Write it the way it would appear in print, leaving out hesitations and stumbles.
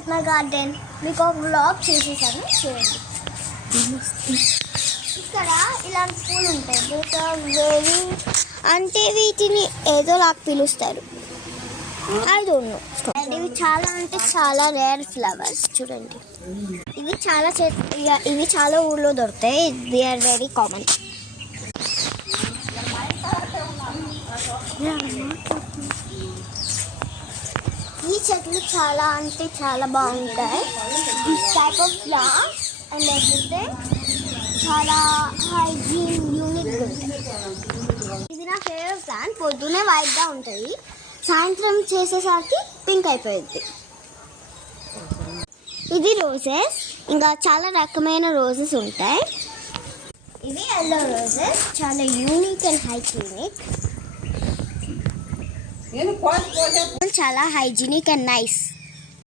Visit my garden. మీకు ఒక vlog చేసేసాను, చూడండి. ఇక్కడ ఇలాంటి పూలు ఉంటాయి. బట్ వెరీ అంటే వీటిని ఏదో లాగా పిలుస్తారు, ఐ డోంట్ నో. అండ్ ఇవి చాలా అంటే చాలా రేర్ ఫ్లవర్స్. చూడండి, ఇవి చాలా ఊళ్ళో దొరుకుతాయి. They are very common. ఈ చెట్లు చాలా అంటే చాలా బాగుంటాయి. This type of flowers and everything చాలా హైజీన్, యూనిక్గా ఉంటాయి. ఇది నా ఫేవరెట్ ప్లాంట్. పొద్దునే వైట్గా ఉంటుంది, సాయంత్రం చేసేసరికి పింక్ అయిపోయింది. ఇది రోజెస్. ఇంకా చాలా రకమైన రోజెస్ ఉంటాయి. ఇవి ఎల్లో రోజెస్, చాలా యూనిక్ అండ్ హైజీనిక్. చాలా హైజీనిక్ అండ్ నైస్.